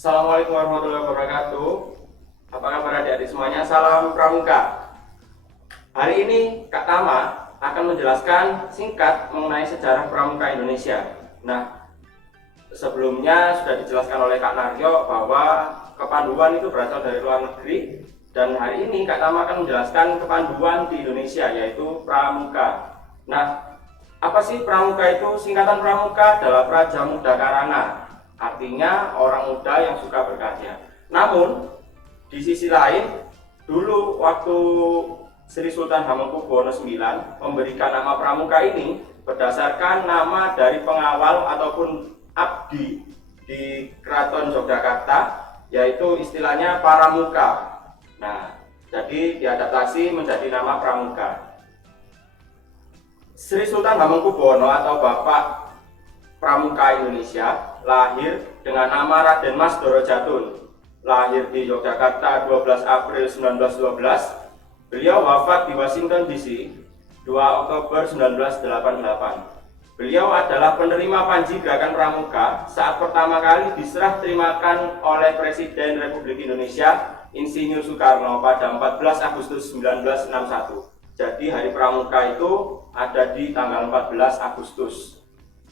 Assalamualaikum warahmatullahi wabarakatuh. Apa kabar adik-adik semuanya? Salam Pramuka. Hari ini Kak Tama akan menjelaskan singkat mengenai sejarah Pramuka Indonesia. Nah, sebelumnya sudah dijelaskan oleh Kak Naryo bahwa kepanduan itu berasal dari luar negeri, dan hari ini Kak Tama akan menjelaskan kepanduan di Indonesia, yaitu Pramuka. Nah, apa sih Pramuka itu? Singkatan Pramuka adalah Praja Muda Karana, artinya orang muda yang suka berkarya. Namun di sisi lain, dulu waktu Sri Sultan Hamengkubuwono IX memberikan nama Pramuka ini berdasarkan nama dari pengawal ataupun abdi di Keraton Yogyakarta, yaitu istilahnya Paramuka. Nah, jadi diadaptasi menjadi nama Pramuka. Sri Sultan Hamengkubuwono atau Bapak Pramuka Indonesia lahir dengan nama Raden Mas Doro Jatun. Lahir di Yogyakarta 12 April 1912. Beliau wafat di Washington DC 2 Oktober 1988. Beliau adalah penerima Panji Gerakan Pramuka saat pertama kali diserah terimakan oleh Presiden Republik Indonesia Insinyur Soekarno pada 14 Agustus 1961. Jadi hari Pramuka itu ada di tanggal 14 Agustus.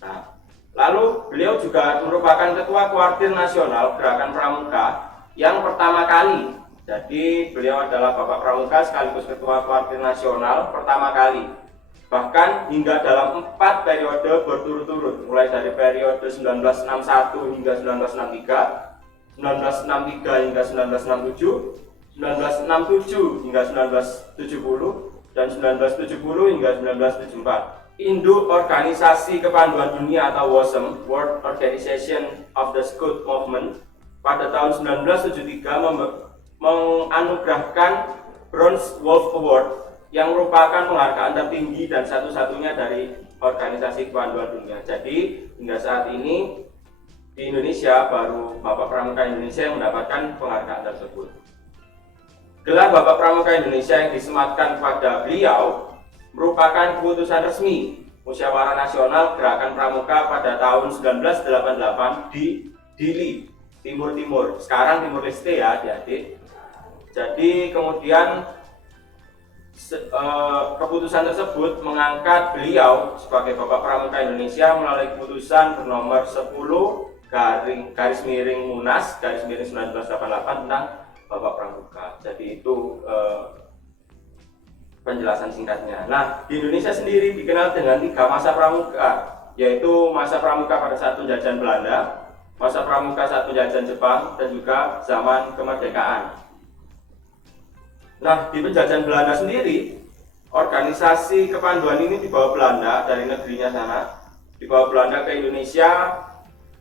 Nah, lalu beliau juga merupakan Ketua Kuartir Nasional Gerakan Pramuka yang pertama kali. Jadi beliau adalah Bapak Pramuka sekaligus Ketua Kuartir Nasional pertama kali. Bahkan hingga dalam 4 periode berturut-turut, mulai dari periode 1961 hingga 1963, 1963 hingga 1967, 1967 hingga 1970, dan 1970 hingga 1974. Induk Organisasi Kepanduan Dunia atau WOSM, World Organization of the Scout Movement, pada tahun 1973 menganugerahkan Bronze Wolf Award yang merupakan penghargaan tertinggi dan satu-satunya dari Organisasi Kepanduan Dunia. Jadi hingga saat ini di Indonesia baru Bapak Pramuka Indonesia yang mendapatkan penghargaan tersebut. Gelar Bapak Pramuka Indonesia yang disematkan pada beliau merupakan keputusan resmi Musyawarah Nasional Gerakan Pramuka pada tahun 1988 di Dili, Timur. Sekarang Timur Leste ya adik-adik. Jadi kemudian keputusan tersebut mengangkat beliau sebagai Bapak Pramuka Indonesia melalui keputusan bernomor 10 garis miring Munas garis miring 1988 tentang Bapak Pramuka. Jadi itu penjelasan singkatnya. Nah, di Indonesia sendiri dikenal dengan 3 masa pramuka, yaitu masa pramuka pada saat penjajahan Belanda, masa pramuka saat penjajahan Jepang, dan juga zaman kemerdekaan. Nah, di penjajahan Belanda sendiri, organisasi kepanduan ini dibawa Belanda dari negerinya sana, dibawa Belanda ke Indonesia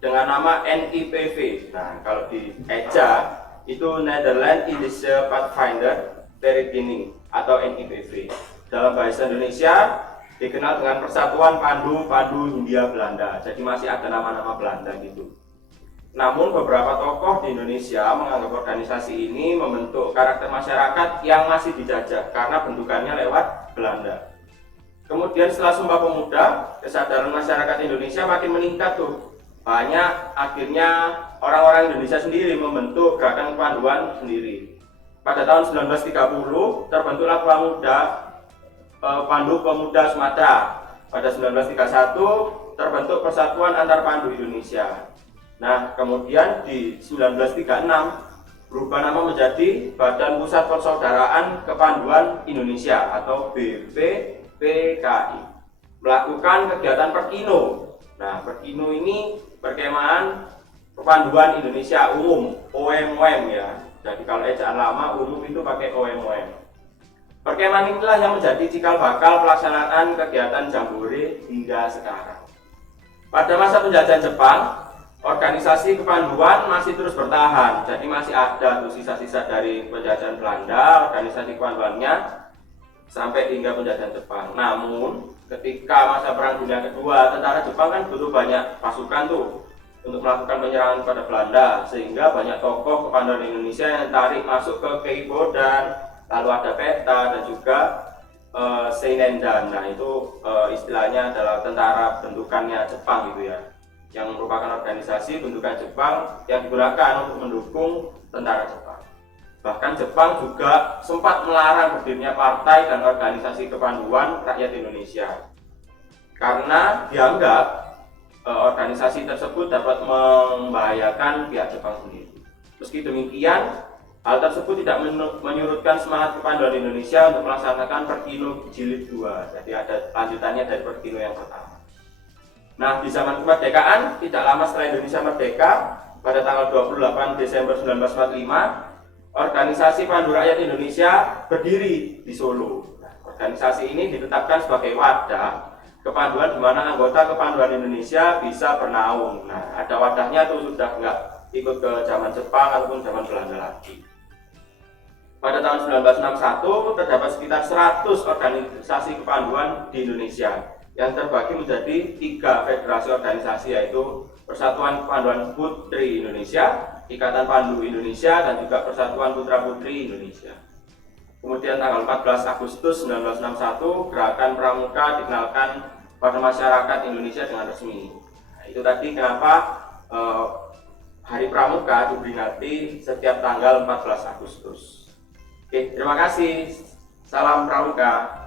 dengan nama NIPV. Nah, kalau di eja itu Netherlands Indische Pathfinder Vereniging atau NIPV. Dalam bahasa Indonesia dikenal dengan Persatuan Pandu Hindia Belanda. Jadi masih ada nama-nama Belanda gitu. Namun beberapa tokoh di Indonesia menganggap organisasi ini membentuk karakter masyarakat yang masih dijajah karena bentukannya lewat Belanda. Kemudian setelah Sumpah Pemuda, kesadaran masyarakat Indonesia makin meningkat tuh. Banyak akhirnya orang-orang Indonesia sendiri membentuk gerakan kepanduan sendiri. Pada tahun 1930 terbentuklah Pandu Pemuda Sumatera. Pada 1931 terbentuk Persatuan Antar Pandu Indonesia. Nah, kemudian di 1936 berubah nama menjadi Badan Pusat Persaudaraan Kepanduan Indonesia atau BPPKI. Melakukan kegiatan Perkino. Nah, Perkino ini perkemahan Kepanduan Indonesia Umum, OMOM ya. Jadi kalau ejaan lama umum itu pakai OMOM. Perkemahan inilah yang menjadi cikal bakal pelaksanaan kegiatan Jambore hingga sekarang. Pada masa penjajahan Jepang, organisasi kepanduan masih terus bertahan. Jadi masih ada tuh sisa-sisa dari penjajahan Belanda, organisasi kepanduannya sampai hingga penjajahan Jepang. Namun ketika masa Perang Dunia Kedua, tentara Jepang kan butuh banyak pasukan tuh untuk melakukan penyerangan pada Belanda, sehingga banyak tokoh kepanduan Indonesia yang tarik masuk ke Keibodan, lalu ada Peta dan juga Seinendan. Nah itu istilahnya adalah tentara bentukannya Jepang gitu ya. yang merupakan organisasi bentukan Jepang yang digunakan untuk mendukung tentara Jepang. Bahkan Jepang juga sempat melarang berdirinya partai dan organisasi kepanduan rakyat Indonesia karena dianggap organisasi tersebut dapat membahayakan pihak Jepang sendiri. Meski demikian, hal tersebut tidak menyurutkan semangat kepanduan Indonesia untuk melaksanakan Perkino Jilid 2. Jadi ada lanjutannya dari Perkino yang pertama. Nah, di zaman kemerdekaan, tidak lama setelah Indonesia merdeka, pada tanggal 28 Desember 1945, organisasi Pandu Rakyat Indonesia berdiri di Solo. Nah, organisasi ini ditetapkan sebagai wadah kepanduan di mana anggota kepanduan Indonesia bisa bernaung. Nah, ada wadahnya tuh, sudah nggak ikut ke zaman Jepang ataupun zaman Belanda lagi. Pada tahun 1961 terdapat sekitar 100 organisasi kepanduan di Indonesia yang terbagi menjadi 3 federasi organisasi, yaitu Persatuan Kepanduan Putri Indonesia, Ikatan Pandu Indonesia, dan juga Persatuan Putra Putri Indonesia. Kemudian tanggal 14 Agustus 1961 Gerakan Pramuka dikenalkan pada masyarakat Indonesia dengan resmi. Nah, itu tadi kenapa Hari Pramuka diperingati setiap tanggal 14 Agustus. Oke, terima kasih. Salam Pramuka.